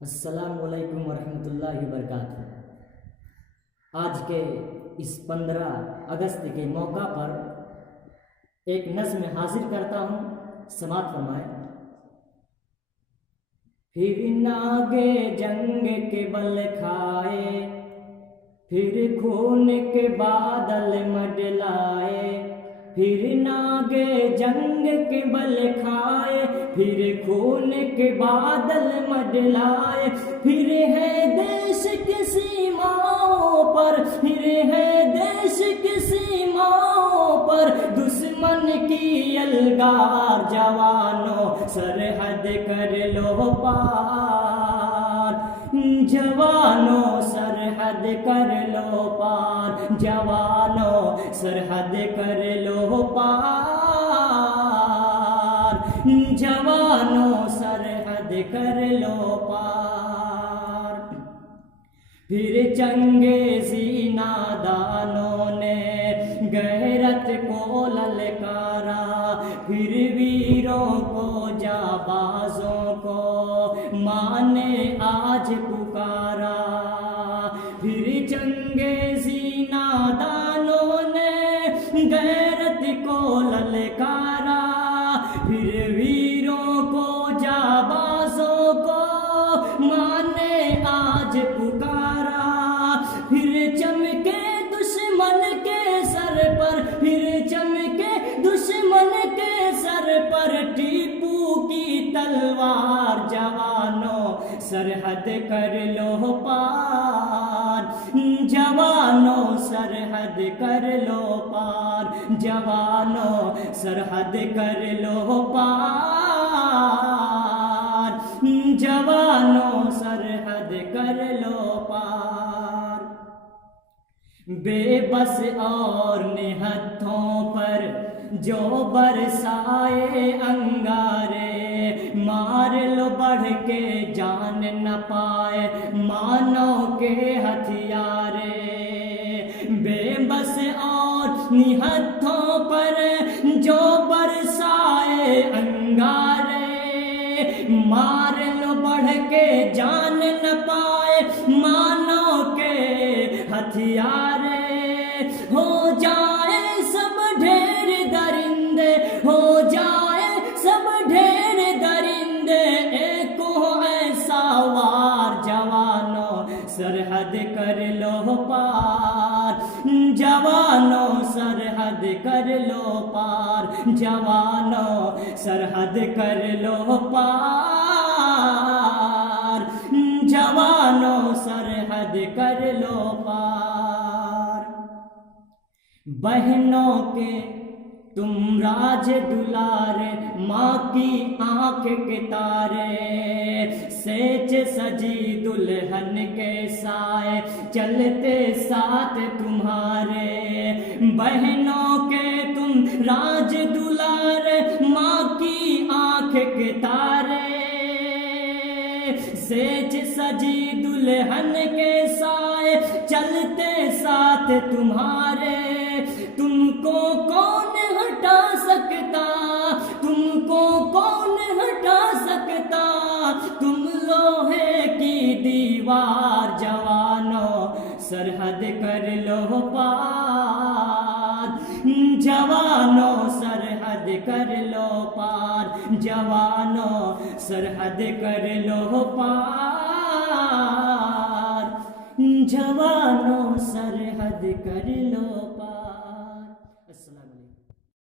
अस्सलामुअलैकुम वरहमतुल्लाहि वबरकातुहू। आज के इस 15 अगस्त के मौका पर एक नज़्म हाजिर करता हूँ, समात फरमाए। फिर नागे जंग के बल खाए, फिर खून के बादल मंडलाए। फिर नागे जंग के बल खाए, फिर खून के बादल मंडलाए। फिर है देश की सीमाओं पर, फिर है देश की सीमाओं पर दुश्मन की अलगार। जवानों सरहद कर लो पार, जवानों सरहद कर लो पार, जवानों सरहद कर लो पार, जवानों सरहद कर लो पार। फिर चंगेज़ी नादानों ने गैरत को ललकारा, फिर वीरों को जाबाजों को माने आज पुकारा। फिर चंगेज़ी नादानों ने गैरत को ललकारा, फिर वीरों को जाबाजों को माने आज पुकारा। फिर चमके दुश्मन के सर पर, फिर चमके दुश्मन के सर पर टीपू की तलवार। जवानों सरहद कर लो पार, जवानों सरहद कर लो पार, जवानों सरहद कर लो पार, जवानों सरहद कर लो पार। बेबस और निहत्थों पर जो बरसाए अंगारे, मार लो बढ़ के जान न पाए मानव के हथियारे। बेबस और निहत्थों पर जो बरसाए अंगारे, मार लो बढ़ के जान न पाए मानव के हथियारे। हो जाए सब ढेर दरिंदे, हो जाए सब ढेर दरिंदे, एक हो ऐसा वार। जवानों सरहद कर लो पार, जवानों सरहद कर लो पार, जवानों सरहद कर लो पार, जवानों सरहद कर लो पार। बहनों के तुम राज दुलारे, माँ की आँख के तारे, सेज सजी दुल्हन के साए चलते साथ तुम्हारे। बहनों के तुम राज दुलारे, माँ की आँख के तारे, सेज सजी दुल्हन के साए चलते साथ तुम्हारे। तुमको कौन हटा सकता, तुमको कौन हटा सकता, तुम लोहे की दीवार। जवानों सरहद कर लो पार, जवानों सरहद कर लो पार, जवानों सरहद कर लो पार, जवानों सरहद कर